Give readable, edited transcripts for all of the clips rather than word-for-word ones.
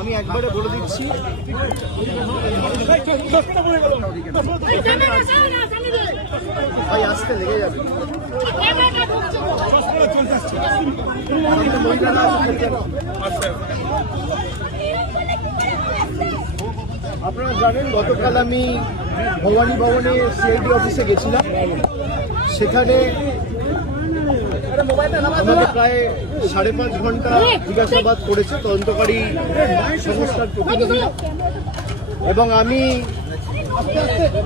আমি একবারে বলে দিচ্ছি, ভাই আসতে লেগে যাবে। আপনারা জানেন গতকাল আমি ভবানী ভবনে সিআইডি অফিসে গেছিলাম। সেখানে আমাকে প্রায় 5.5 ঘন্টা জিজ্ঞাসাবাদ করেছে তদন্তকারী সংস্থার প্রতিনিধি, এবং আমি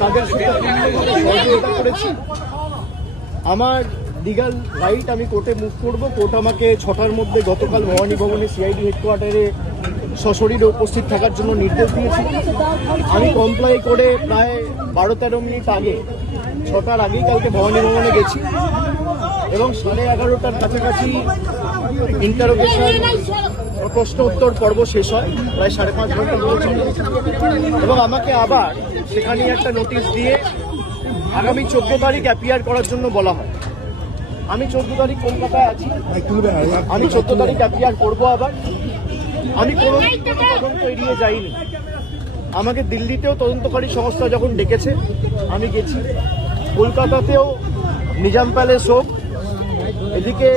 তাদের সাথে সহযোগিতা করেছি। আমার লিগাল রাইট, আমি কোর্টে মুভ করব। কোর্ট আমাকে 6টার মধ্যে গতকাল ভবানী ভবনে সিআইডি হেডকোয়ার্টারে সশরীরে উপস্থিত থাকার জন্য নির্দেশ দিয়েছিল। আমি কমপ্লাই করে প্রায় 12-13 মিনিট আগে, 6টার আগেই কালকে ভবানী ভবনে গেছি, এবং 11:30টার কাছাকাছি ইন্টারোগেশন প্রশ্ন উত্তর পর্ব শেষ হয়, প্রায় 5.5 ঘন্টা ধরে চলে। এবং আমাকে আবার সেখানে একটা নোটিশ দিয়ে আগামী 14 তারিখ অ্যাপিয়ার করার জন্য বলা হয়। আমি 14 তারিখ কলকাতায় আছি, আমি 14 তারিখ অ্যাপিয়ার করবো আবার। আমি কোনো তদন্ত এড়িয়ে যাইনি। আমাকে দিল্লিতেও তদন্তকারী সংস্থা যখন ডেকেছে আমি গেছি, কলকাতাতেও নিজাম প্যালেস হোক, এদিকে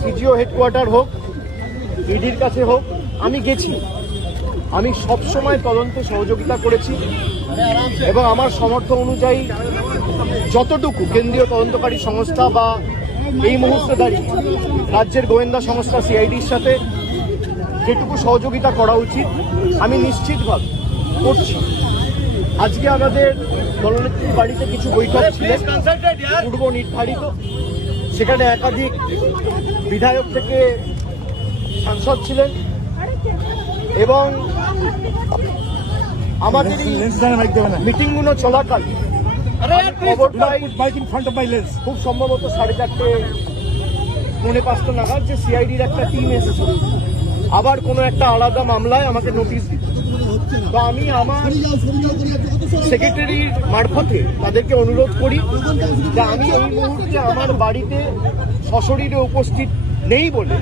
সিজিও হেডকোয়ার্টার হোক, ইডির কাছে হোক, আমি গেছি। আমি সবসময় তদন্তে সহযোগিতা করেছি, এবং আমার সামর্থ্য অনুযায়ী যতটুকু কেন্দ্রীয় তদন্তকারী সংস্থা বা এই মুহূর্তে দাঁড়িয়ে রাজ্যের গোয়েন্দা সংস্থা সিআইডির সাথে যেটুকু সহযোগিতা করা উচিত আমি নিশ্চিতভাবে করছি। আজকে আমাদের দলনেত্রীর বাড়িতে কিছু বৈঠক ছিল পূর্ব নির্ধারিত, সেখানে একাধিক বিধায়ক থেকে সাংসদ ছিলেন, এবং আমাদের মিটিংগুলো চলাকাল খবর পাই খুব সম্ভবত 4:30-4:45 নাগাদ যে সিআইডির একটা টিম এসেছিল আবার কোনো একটা আলাদা মামলায় আমাকে নোটিশ দিত। তো আমি আমার সেক্রেটারির মারফতে তাদেরকে অনুরোধ করি যে আমি এই মুহূর্তে আমার বাড়িতে সশরীরে উপস্থিত নেই বলে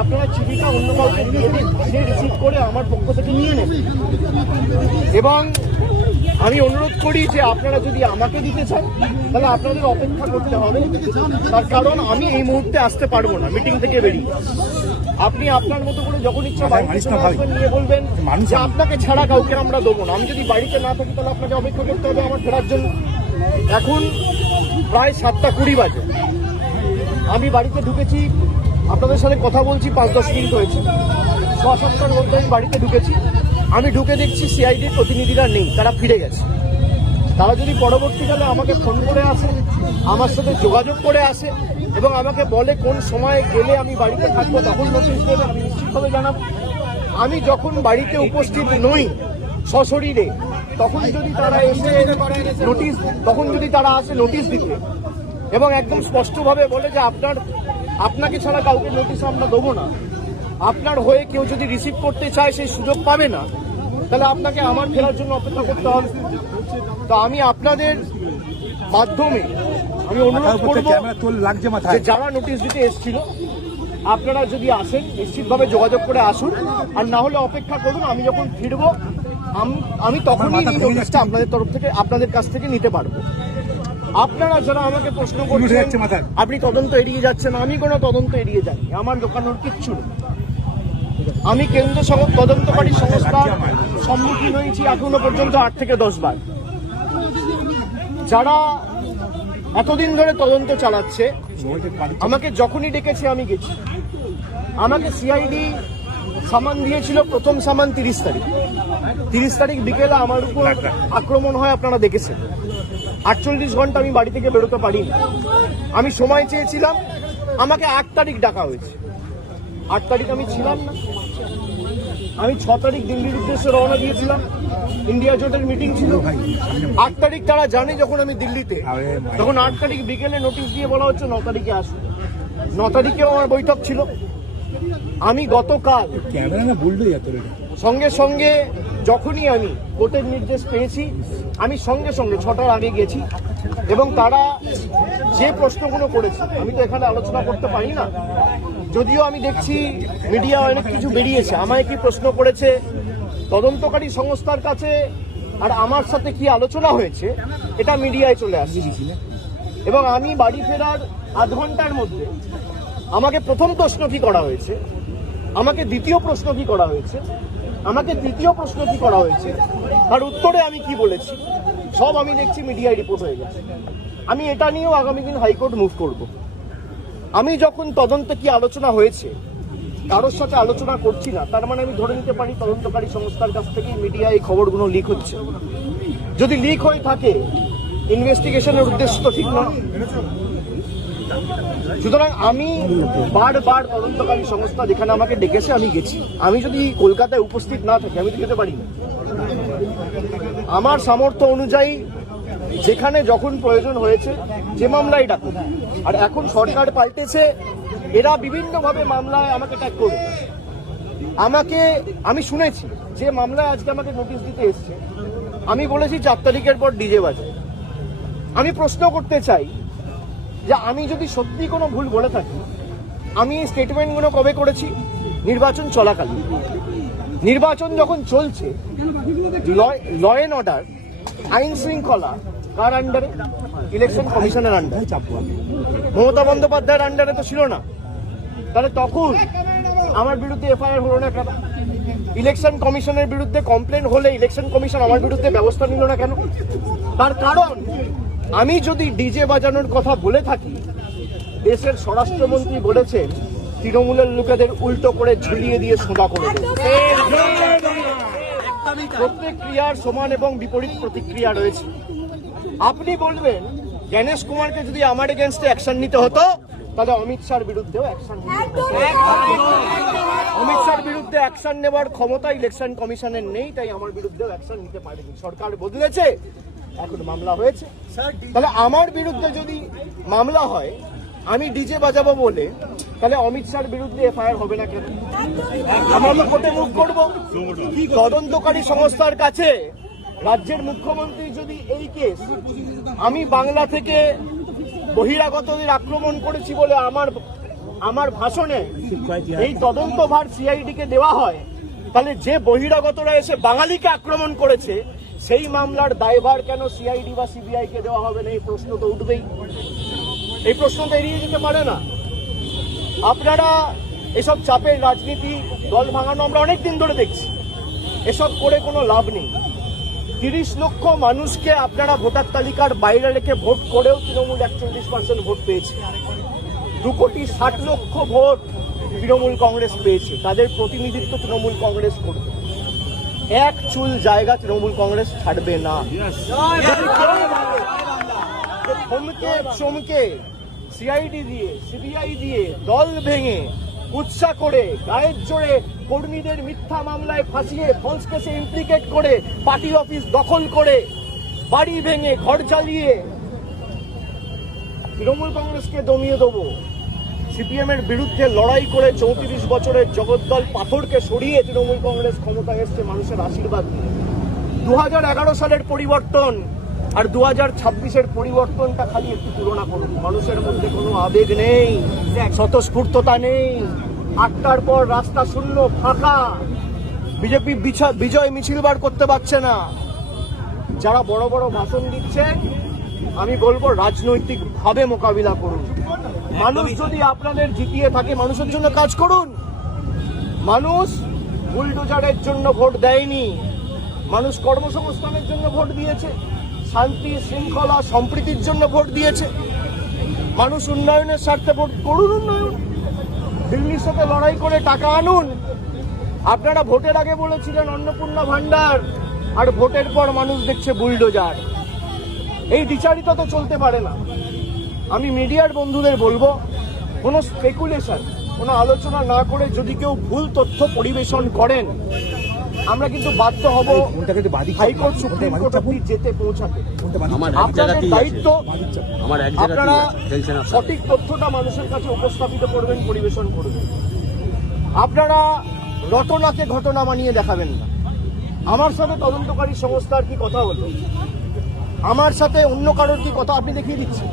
আপনারা চিঠিটা অন্য কাউকে দিয়ে দিন, সে রিসিভ করে আমার পক্ষ থেকে নিয়ে নেন। এবং আমি অনুরোধ করি যে আপনারা যদি আমাকে দিতে চান তাহলে আপনাদের অপেক্ষা করতে হবে, তার কারণ আমি এই মুহূর্তে আসতে পারবো না মিটিং থেকে বেরিয়ে। আপনি আপনার মতো করে যখন ইচ্ছা বাড়িতে নিয়ে বলবেন যে আপনাকে ছাড়া কাউকে আমরা দেবো না। আমি যদি বাড়িতে না থাকি তাহলে আপনাকে অপেক্ষা করতে হবে আমার ফেরার জন্য। এখন প্রায় 7:20 বাজে, আমি বাড়িতে ঢুকেছি, আপনাদের সাথে কথা বলছি 5-10 মিনিট হয়েছে। 6-7টার মধ্যে আমি বাড়িতে ঢুকেছি। আমি ঢুকে দেখছি সিআইডির প্রতিনিধিরা নেই, তারা ফিরে গেছে। তারা যদি পরবর্তীকালে আমাকে ফোন করে আসে, আমার সাথে যোগাযোগ করে আসে এবং আমাকে বলে কোন সময়ে গেলে আমি বাড়িতে থাকবো, তখন নোটিশ দেবে, আমি নিশ্চিতভাবে জানাবো। আমি যখন বাড়িতে উপস্থিত নই সশরীরে, তখন যদি তারা এসে নোটিশ, তখন যদি তারা আসে নোটিশ দিতে এবং একদম স্পষ্টভাবে বলে যে আপনাকে ছাড়া কাউকে নোটিশ আমরা দেবো না, আপনার হয়ে কেউ যদি রিসিভ করতে চায় সেই সুযোগ পাবে না, তাহলে আপনাকে আমার ফেরার জন্য অপেক্ষা করতে হবে। তো আমি আপনাদের মাধ্যমে আমি অনুরোধ করব যে যারা নোটিশ দিতে এসেছিল আপনারা যদি আসেন নিশ্চিতভাবে যোগাযোগ করে আসুন, আর না হলে অপেক্ষা করুন। আমি যখন ফিরবো আমি তখনই এই নোটিশটা আপনাদের তরফ থেকে, আপনাদের কাছ থেকে নিতে পারবো। আপনারা যারা আমাকে প্রশ্ন করছেন আপনি তদন্ত এড়িয়ে যাচ্ছেন, আমি কোনো তদন্ত এড়িয়ে যাই, আমার দোকানোর কিচ্ছু নেই। আমি কেন্দ্র তদন্তকারী সংস্থার সম্মুখীন হয়েছি এখনো পর্যন্ত 8 থেকে 10 বার। যারা এতদিন ধরে তদন্ত চালাচ্ছে আমাকে যখনই ডেকেছে আমি গেছি। আমাকে সিআইডি সামান দিয়েছিল, প্রথম সামান 30 তারিখ। 30 তারিখ বিকেলে আমার উপর আক্রমণ হয়, আপনারা দেখেছেন। 48 ঘন্টা আমি বাড়ি থেকে বেরোতে পারিনি। আমি সময় চেয়েছিলাম, আমাকে 8 তারিখ ডাকা হয়েছে। 8 তারিখ আমি ছিলাম না। আমি 6 তারিখ দিল্লির উদ্দেশ্যে রওনা দিয়েছিলাম, ইন্ডিয়া জোটের মিটিং ছিল। 8 তারিখ তারা জানে যখন আমি দিল্লিতে, তখন 8 তারিখ বিকেলে নোটিশ দিয়ে বলা হচ্ছে 9 তারিখে আসুন। 9 তারিখেও আমার বৈঠক ছিল। আমি গতকাল সঙ্গে সঙ্গে যখনই আমি কোর্টের নির্দেশ পেয়েছি আমি সঙ্গে সঙ্গে 6টার আগে গেছি, এবং তারা যে প্রশ্নগুলো করেছে আমি তো এখানে আলোচনা করতে পারি না, যদিও আমি দেখছি মিডিয়া অনেক কিছু বেরিয়েছে, আমায় কি প্রশ্ন করেছে তদন্তকারী সংস্থার কাছে আর আমার সাথে কি আলোচনা হয়েছে এটা মিডিয়ায় চলে আসছে। এবং আমি বাড়ি ফেরার আধ ঘন্টার মধ্যে আমাকে প্রথম প্রশ্ন কি করা হয়েছে, আমাকে দ্বিতীয় প্রশ্ন কি করা হয়েছে, আমাকে তৃতীয় প্রশ্ন কি করা হয়েছে, তার উত্তরে আমি কি বলেছি সব আমি দেখছি মিডিয়ায় রিপোর্ট হয়ে গেছে। আমি এটা নিয়েও আগামী দিন হাইকোর্ট মুভ করব। আমি যখন তদন্তে কি আলোচনা হয়েছে কারোর সাথে আলোচনা করছি না, তার মানে আমি ধরে নিতে পারি তদন্তকারী সংস্থার কাছ থেকে মিডিয়ায় এই খবরগুলো লিক হচ্ছে। যদি লিক হয়ে থাকে ইনভেস্টিগেশনের উদ্দেশ্য তো ঠিক নয়। সুতরাং আমি বারবার তদন্তকারী সংস্থা যেখানে আমাকে ডেকেছে আমি গেছি। আমি যদি কলকাতায় উপস্থিত না থাকি আমি তো যেতে পারি না। আমার সামর্থ্য অনুযায়ী যেখানে যখন প্রয়োজন হয়েছে যে মামলায় ডাকুন। আর এখন সরকার পাল্টেছে, এরা বিভিন্নভাবে মামলায় আমাকে ট্যাগ করবে। আমি শুনেছি যে মামলায় আজকে আমাকে নোটিশ দিতে এসছে, আমি বলেছি 4 তারিখের পর ডিজে বাজে। আমি প্রশ্ন করতে চাই যে আমি যদি সত্যি কোনো ভুল বলে থাকি, আমি এই স্টেটমেন্টগুলো কবে করেছি? নির্বাচন চলাকালীন। নির্বাচন যখন চলছে, ল অ্যান্ড অর্ডার, আইন শৃঙ্খলা কার আন্ডারে? ইলেকশন কমিশনের আন্ডারে। মমতা বন্দ্যোপাধ্যায়ের আন্ডারে তো ছিল না। তাহলে তখন আমার বিরুদ্ধে এফআইআর হলো না কেন? ইলেকশন কমিশনের বিরুদ্ধে কমপ্লেন হলে ইলেকশন কমিশন আমার বিরুদ্ধে ব্যবস্থা নিল না কেন? তার কারণ আমি যদি ডিজে বাজানোর কথা বলে থাকি, দেশের স্বরাষ্ট্রমন্ত্রী বলেছেন তৃণমূলের লোকেদের উল্টো করে ঝুলিয়ে দিয়ে সোজা করে দেবে। প্রত্যেক ক্রিয়ার সমান এবং বিপরীত প্রতিক্রিয়া রয়েছে। আপনি বলবেন জ্ঞানেশ কুমারকে যদি আমার এগেনস্টে অ্যাকশন নিতে হতো তাহলে অমিত শাহর বিরুদ্ধেও অ্যাকশন নিতে হতো। অমিত শাহর বিরুদ্ধে অ্যাকশন নেওয়ার ক্ষমতা ইলেকশন কমিশনের নেই, তাই আমার বিরুদ্ধেও অ্যাকশন নিতে পারেনি। সরকার বদলেছে, এখন মামলা হয়েছে। তাহলে আমার বিরুদ্ধে যদি মামলা হয়, আমি ডিজে বাজাবো বলে, তাহলে অমিত শাহর বিরুদ্ধে এফআইআর হবে না কেন? আমরা তো কোর্টে মুভ করবো। তদন্তকারী সংস্থার কাছে রাজ্যের মুখ্যমন্ত্রী যদি এই কেস আমি বাংলা থেকে বহিরাগতদের আক্রমণ করেছি বলে আমার ভাষণে এই তদন্তভার সিআইডি কে দেওয়া হয়, তাহলে যে বহিরাগতরা এসে বাঙালিকে আক্রমণ করেছে সেই মামলার দায়ভার কেন সিআইডি বা সিবিআই কে দেওয়া হবে না? এই প্রশ্ন তো উঠবেই। এই প্রশ্ন তো এড়িয়ে যেতে পারে না। আপনারা এসব চাপের রাজনীতি, দল ভাঙানো আমরা অনেকদিন ধরে দেখছি। এসব করে কোনো লাভ নেই। 30 লক্ষ মানুষকে আপনারা ভোটার তালিকার বাইরে রেখে ভোট করেও তৃণমূল 41% ভোট পেয়েছে। 2,60,00,000 ভোট তৃণমূল কংগ্রেস পেয়েছে। তাদের প্রতিনিধিত্ব তৃণমূল কংগ্রেস করবে। এক চুল জায়গা তৃণমূল কংগ্রেস ছাড়বে না। থমকে চমকে সিআইডি দিয়ে, সিবিআই দিয়ে, দল ভেঙে, উৎসাহ করে, গায়ের জোরে কর্মীদের মিথ্যা মামলায় ফাঁসিয়ে, ফলস কেসে ইমপ্লিকেট করে, পার্টি অফিস দখল করে, বাড়ি ভেঙে, ঘর জ্বালিয়ে তৃণমূল কংগ্রেসকে দমিয়ে দেবো। সিপিএম এর বিরুদ্ধে লড়াই করে 34 বছরের জগদ্দল পাথরকে সরিয়ে তৃণমূল কংগ্রেস ক্ষমতায় এসছে মানুষের আশীর্বাদ নিয়ে। 2011 সালের পরিবর্তন আর 2026-এর পরিবর্তনটা খালি একটু তুলনা করুন। মানুষের মধ্যে কোনো আবেগ নেই, স্বতঃস্ফূর্ততা নেই। 8টার পর রাস্তা শূন্য, ফাঁকা। বিজেপি বিজয় মিছিল বার করতে পারছে না। যারা বড় বড় ভাষণ দিচ্ছে, আমি বলবো রাজনৈতিকভাবে মোকাবিলা করুন। মানুষ যদি আপনাদের জিতিয়ে থাকে, মানুষের জন্য কাজ করুন। মানুষ বুলডোজারের জন্য ভোট দেয়নি, মানুষ কর্মসংস্থানের জন্য ভোট দিয়েছে, শান্তি শৃঙ্খলা সম্প্রীতির জন্য ভোট দিয়েছে। মানুষ উন্নয়নের স্বার্থে ভোট করুন। উন্নয়ন, দিল্লির সাথে লড়াই করে টাকা আনুন। আপনারা ভোটের আগে বলেছিলেন অন্নপূর্ণা ভান্ডার, আর ভোটের পর মানুষ দেখছে বুলডোজার। এই দ্বিচারিতা তো চলতে পারে না। আমি মিডিয়ার বন্ধুদের বলবো, কোনো স্পেকুলেশন, কোনো আলোচনা না করে যদি কেউ ভুল তথ্য পরিবেশন করেন, আমরা কিন্তু বাধ্য হব হাইকোর্ট, সুপ্রিম কোর্ট অবধি যেতে পৌঁছাতে। আপনাদের দায়িত্ব, আপনারা সঠিক তথ্যটা মানুষের কাছে উপস্থাপিত করবেন, পরিবেশন করবেন। আপনারা রটনাকে ঘটনা বানিয়ে দেখাবেন না। আমার সাথে তদন্তকারী সংস্থার কি কথা হলো, আমার সাথে অন্য কারোর কি কথা আপনি দেখিয়ে দিচ্ছেন।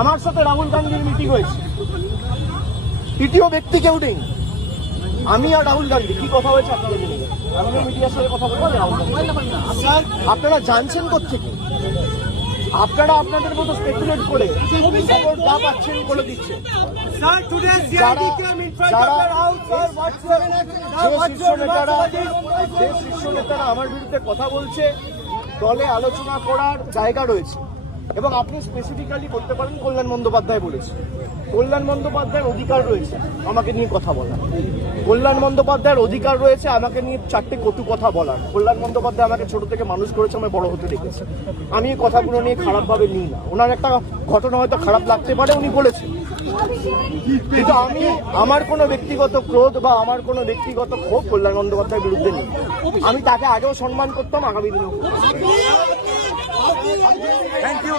আমার সাথে রাহুল গান্ধীর মিটিং হয়েছে, তৃতীয় ব্যক্তি কেউ নেই। আমি আর রাহুল গান্ধী কি কথা হয়েছে আপনারা জেনে গেছেন। আমিও মিডিয়ার সাথে কথা বলবো না, রাহুল গান্ধী। আপনারা জানছেন কোত্থেকে? আপনারা আপনাদের মতো স্পেকুলেট করে খবর যা পাচ্ছেন বলে দিচ্ছেন। যে শীর্ষ নেতারা আমার বিরুদ্ধে কথা বলছে, দলে আলোচনা করার জায়গা রয়েছে, এবং আপনি স্পেসিফিক্যালি বলতে পারেন কল্যাণ বন্দ্যোপাধ্যায় বলেছে। কল্যাণ বন্দ্যোপাধ্যায়ের অধিকার রয়েছে আমাকে নিয়ে কথা বলার। কল্যাণ বন্দ্যোপাধ্যায়ের অধিকার রয়েছে আমাকে নিয়ে 4টে কটু কথা বলার। কল্যাণ বন্দ্যোপাধ্যায় আমাকে ছোট থেকে মানুষ করেছে, আমি বড় হতে দেখেছি। আমি এই কথাগুলো নিয়ে খারাপভাবে নিই না। ওনার একটা ঘটনা হয়তো খারাপ লাগতে পারে, উনি বলেছেন, কিন্তু আমি আমার কোনো ব্যক্তিগত ক্রোধ বা আমার কোনো ব্যক্তিগত ক্ষোভ কল্যাণ বন্দ্যোপাধ্যায়ের বিরুদ্ধে নেই। আমি তাকে আগেও সম্মান করতাম, আগামী দিনেও। Thank you.